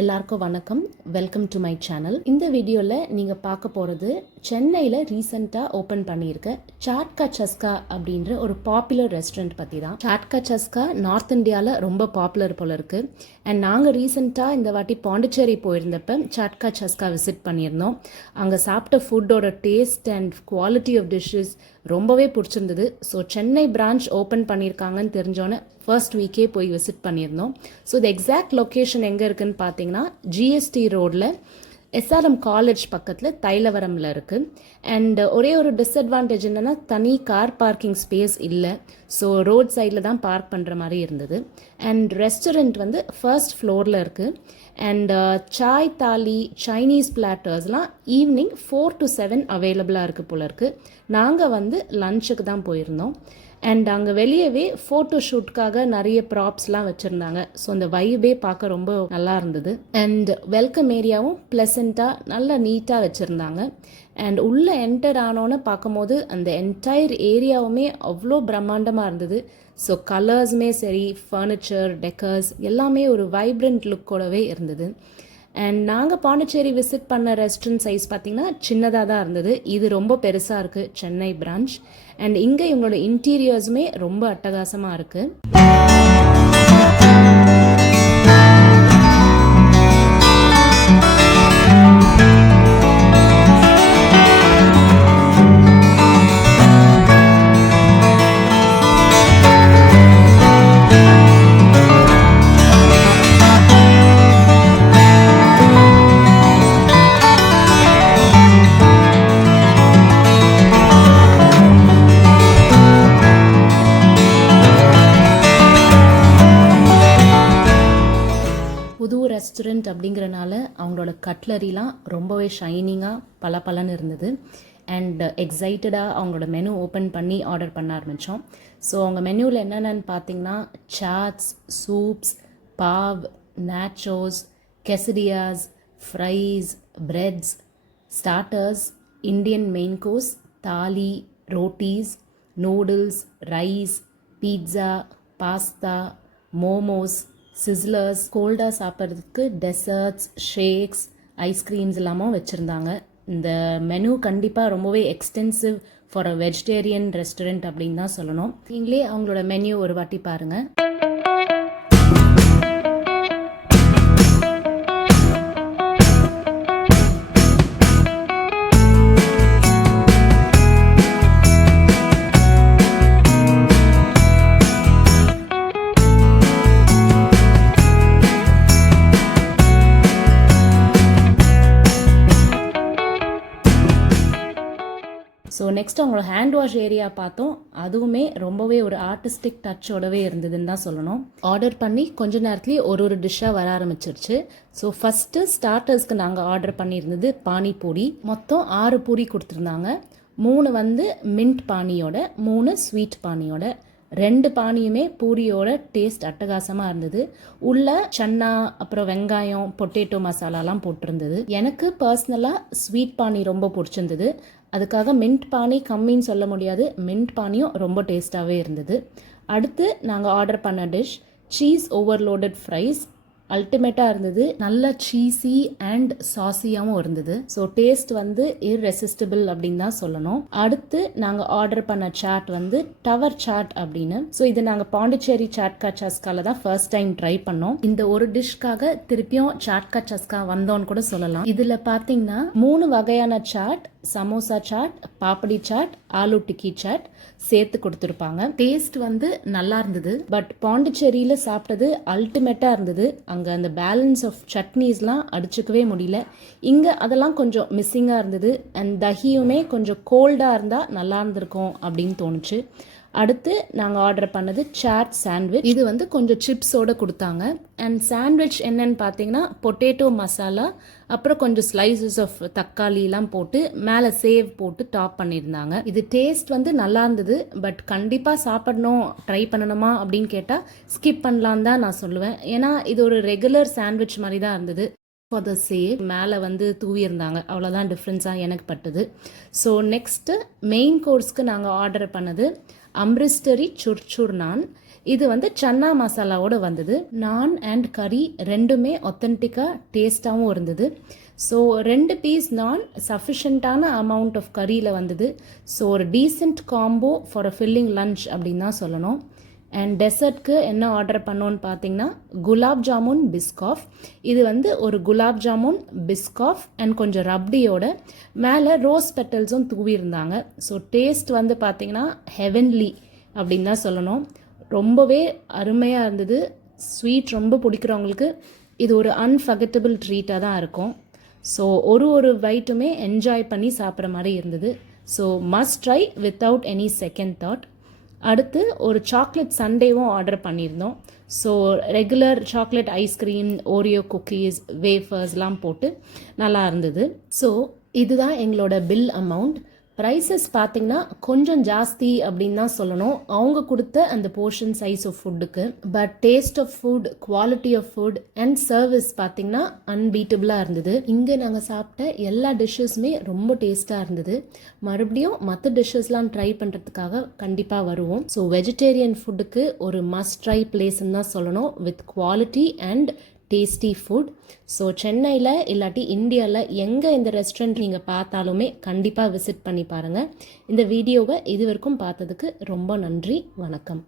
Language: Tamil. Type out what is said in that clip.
எல்லாருக்கும் வணக்கம். Welcome to my channel. இந்த வீடியோவில் நீங்கள் பார்க்க போகிறது சென்னையில் ரீசெண்டாக ஓப்பன் பண்ணியிருக்க சாட் கா சஸ்கா அப்படின்ற ஒரு பாப்புலர் ரெஸ்டாரண்ட் பற்றி தான். சாட் கா சஸ்கா நார்த் இந்தியாவில் ரொம்ப பாப்புலர் போல இருக்குது. அண்ட் நாங்கள் ரீசெண்டாக இந்த வாட்டி பாண்டிச்சேரி போயிருந்தப்ப சாட் கா சஸ்கா விசிட் பண்ணியிருந்தோம். அங்கே சாப்பிட்ட ஃபுட்டோட taste and quality of dishes ரொம்பவே பிடிச்சிருந்தது. ஸோ சென்னை பிரான்ச் ஓப்பன் பண்ணியிருக்காங்கன்னு தெரிஞ்சோன்னே ஃபர்ஸ்ட் வீக்கே போய் விசிட் பண்ணியிருந்தோம். ஸோ இது எக்ஸாக்ட் லொக்கேஷன் எங்கே இருக்குதுன்னு பார்த்தீங்கன்னா ஜிஎஸ்டி ரோடில் எஸ்ஆர்எம் காலேஜ் பக்கத்தில் தைலவரமில் இருக்குது. அண்ட் ஒரே ஒரு டிஸ்அட்வான்டேஜ் என்னென்னா தனி கார் பார்க்கிங் ஸ்பேஸ் இல்லை. ஸோ ரோட் சைடில் தான் பார்க் பண்ணுற மாதிரி இருந்தது. அண்ட் ரெஸ்டாரண்ட் வந்து ஃபர்ஸ்ட் ஃப்ளோரில் இருக்குது. அண்ட் சாய் தாலி சைனீஸ் பிளாட்டர்ஸ்லாம் ஈவினிங் 4 to 7 அவைலபிளாக இருக்குது போல இருக்குது. நாங்கள் வந்து லஞ்சுக்கு தான் போயிருந்தோம். அண்ட் அங்கே வெளியவே ஃபோட்டோ ஷூட்காக நிறைய ப்ராப்ஸ்லாம் வச்சுருந்தாங்க. ஸோ அந்த வைபே பார்க்க ரொம்ப நல்லா இருந்தது. அண்ட் வெல்கம் ஏரியாவும் ப்ளசண்ட்டாக நல்லா நீட்டாக வச்சுருந்தாங்க. அண்ட் உள்ளே என்டர் ஆனோன்னு பார்க்கும்போது அந்த என்டையர் ஏரியாவுமே அவ்வளோ பிரம்மாண்டமாக இருந்தது. ஸோ கலர்ஸுமே சரி, ஃபர்னிச்சர், டெக்கர்ஸ் எல்லாமே ஒரு வைப்ரண்ட் லுக்கோடவே இருந்தது. அண்ட் நாங்கள் பாண்டிச்சேரி விசிட் பண்ண ரெஸ்டாரண்ட் சைஸ் பார்த்திங்கன்னா சின்னதாக தான் இருந்தது. இது ரொம்ப பெருசாக இருக்குது சென்னை பிரான்ச். அண்ட் இங்கே இவங்களோட இன்டீரியர்ஸுமே ரொம்ப அட்டகாசமாக இருக்குது. புது ரெஸ்டாரண்ட் அப்படிங்கிறனால அவங்களோட கட்லரிலாம் ரொம்பவே ஷைனிங்காக பளபளன்னு இருந்தது. அண்ட் எக்ஸைட்டடாக அவங்களோட மெனு ஓப்பன் பண்ணி ஆர்டர் பண்ண ஆரம்பித்தோம். ஸோ அவங்க மெனுவில் என்னென்னு பார்த்தீங்கன்னா chaats, soups, pav, nachos, quesadillas, fries, breads, starters, Indian main course, thali, rotis, noodles, rice, pizza, pasta, momos, sizzlers, கோல்டாக சாப்பிட்றதுக்கு டெசர்ட்ஸ், ஷேக்ஸ், ஐஸ்கிரீம்ஸ் எல்லாமும் வச்சுருந்தாங்க. இந்த மெனு கண்டிப்பாக ரொம்பவே extensive for a vegetarian restaurant அப்படின்னு தான் சொல்லணும். நீங்களே அவங்களோட மெனு ஒரு வாட்டி பாருங்கள். ஸோ நெக்ஸ்ட் அவங்களோட ஹேண்ட் வாஷ் ஏரியா பார்த்தோம். அதுவுமே ரொம்பவே ஒரு ஆர்டிஸ்டிக் டச்சோடவே இருந்ததுன்னு தான் சொல்லணும். ஆர்டர் பண்ணி கொஞ்ச நேரத்துலேயே ஒரு டிஷ்ஷாக வர ஆரம்பிச்சிருச்சு. ஸோ ஃபஸ்ட்டு ஸ்டார்டர்ஸ்க்கு நாங்கள் ஆர்டர் பண்ணியிருந்தது பானிபூரி. மொத்தம் 6 பூரி கொடுத்துருந்தாங்க. 3 வந்து மின்ட் பானியோட, 3 ஸ்வீட் பானியோட. 2 பானியுமே பூரியோட டேஸ்ட் அட்டகாசமாக இருந்தது. உள்ள சன்னா, அப்புறம் வெங்காயம், பொட்டேட்டோ மசாலாலாம் போட்டிருந்தது. எனக்கு பர்சனலாக ஸ்வீட் பானி ரொம்ப பிடிச்சிருந்தது. அதுக்காக மின்ட் பானி கம்மின்னு சொல்ல முடியாது. மின்ட் பானியும் ரொம்ப டேஸ்ட்டாகவே இருந்தது. அடுத்து நாங்கள் ஆர்டர் பண்ண டிஷ் சீஸ் ஓவர்லோடட் ஃப்ரைஸ். அல்டிமேட்டாக இருந்தது. நல்ல சீஸி அண்ட் சாசியாகவும் இருந்தது. ஸோ டேஸ்ட் வந்து இர்ரெசிஸ்டிபிள் அப்படின்னு தான் சொல்லணும். அடுத்து நாங்கள் ஆர்டர் பண்ண சாட் வந்து டவர் சாட் அப்படின்னு. ஸோ இது நாங்கள் பாண்டிச்சேரி சாட் கா சஸ்கால தான் ஃபர்ஸ்ட் டைம் ட்ரை பண்ணோம். இந்த ஒரு டிஷ்காக திருப்பியும் சாட் கா சஸ்கா வந்தோன்னு கூட சொல்லலாம். இதில் பார்த்தீங்கன்னா 3 வகையான சாட், சமோசா சாட், பாப்படி சாட், ஆலு டிக்கி சாட் சேர்த்து கொடுத்துருப்பாங்க. டேஸ்ட் வந்து நல்லா இருந்தது. பட் பாண்டிச்சேரியில் சாப்பிட்டது அல்டிமேட்டாக இருந்தது. அங்கே அந்த பேலன்ஸ் ஆஃப் சட்னிஸ்லாம் அடிச்சுக்கவே முடியல. இங்கே அதெல்லாம் கொஞ்சம் மிஸ்ஸிங்காக இருந்தது. அண்ட் தஹியுமே கொஞ்சம் கோல்டாக இருந்தால் நல்லா இருந்திருக்கும் அப்படின்னு தோணுச்சு. அடுத்து நாங்கள் ஆர்டர் பண்ணது சாட் சாண்ட்விச். இது வந்து கொஞ்சம் சிப்ஸோடு கொடுத்தாங்க. அண்ட் சாண்ட்விச் என்னன்னு பார்த்தீங்கன்னா பொட்டேட்டோ மசாலா, அப்புறம் கொஞ்சம் ஸ்லைசஸ் ஆஃப் தக்காளிலாம் போட்டு மேலே சேவ் போட்டு டாப் பண்ணியிருந்தாங்க. இது டேஸ்ட் வந்து நல்லா இருந்தது. பட் கண்டிப்பாக சாப்பிடணும், ட்ரை பண்ணணுமா அப்படின்னு கேட்டால் ஸ்கிப் பண்ணலான்னு தான் நான் சொல்லுவேன். ஏன்னா இது ஒரு ரெகுலர் சாண்ட்விச் மாதிரி தான் இருந்தது. ஃபார் த சேவ் மேலே வந்து தூவியிருந்தாங்க. அவ்வளோதான் டிஃப்ரென்ஸாக எனக்கு பட்டுது. ஸோ நெக்ஸ்ட்டு மெயின் கோர்ஸ்க்கு நாங்கள் ஆர்டர் பண்ணது அம்ரிஸ்டரி சுர்சுர் நான். இது வந்து சன்னா மசாலாவோட வந்தது. நான் அண்ட் கறி ரெண்டுமே ஒத்தன்டிக்காக டேஸ்ட்டாகவும் இருந்தது. ஸோ 2 பீஸ் நான் சஃபிஷியண்ட்டான அமௌண்ட் ஆஃப் கறியில் வந்தது. ஸோ ஒரு decent combo for a filling lunch அப்படின்னு தான் சொல்லணும். அண்ட் டெசர்ட்க்கு என்ன ஆர்டர் பண்ணோன்னு பார்த்தீங்கன்னா குலாப் ஜாமுன் பிஸ்காஃப். இது வந்து ஒரு குலாப் ஜாமுன் பிஸ்காஃப் அண்ட் கொஞ்சம் ரப்டியோட மேலே ரோஸ் பெட்டல்ஸும் தூவியிருந்தாங்க. ஸோ டேஸ்ட் வந்து பார்த்தீங்கன்னா ஹெவன்லி அப்படின்னு தான் சொல்லணும். ரொம்பவே அருமையாக இருந்தது. ஸ்வீட் ரொம்ப பிடிக்கிறவங்களுக்கு இது ஒரு அன்ஃபர்கெட்டபிள் ட்ரீட்டாக தான் இருக்கும். ஸோ ஒரு பைட்டுமே என்ஜாய் பண்ணி சாப்பிட்ற மாதிரி இருந்தது. So must try without any second thought. அடுத்து ஒரு சாக்லேட் சண்டேவும் ஆர்டர் பண்ணியிருந்தோம். So regular chocolate ice cream, Oreo cookies, வேஃபர்ஸ்லாம் போட்டு நல்லா இருந்தது. ஸோ இதுதான் எங்களோட பில் அமௌண்ட். ப்ரைஸஸ் பார்த்திங்கன்னா கொஞ்சம் ஜாஸ்தி அப்படின்னு தான் சொல்லணும் அவங்க கொடுத்த அந்த போர்ஷன் சைஸ் ஆஃப் ஃபுட்டுக்கு. But taste of food, quality of food and service பார்த்திங்கன்னா அன்பீட்டபிளாக இருந்தது. இங்கே நாங்கள் சாப்பிட்ட எல்லா டிஷ்ஷஸுமே ரொம்ப டேஸ்ட்டாக இருந்தது. மறுபடியும் மற்ற டிஷ்ஷஸ்லாம் ட்ரை பண்ணுறதுக்காக கண்டிப்பாக வருவோம். ஸோ வெஜிடேரியன் ஃபுட்டுக்கு ஒரு மஸ்ட் ட்ரை பிளேஸ்ன்னு தான் சொல்லணும் with quality and tasty food. So சென்னையில் இல்லாட்டி இந்தியாவில் எங்கே இந்த ரெஸ்டாரண்ட் நீங்கள் பார்த்தாலுமே கண்டிப்பாக விசிட் பண்ணி பாருங்கள். இந்த வீடியோவை இது வரைக்கும் பார்த்ததுக்கு ரொம்ப நன்றி. வணக்கம்.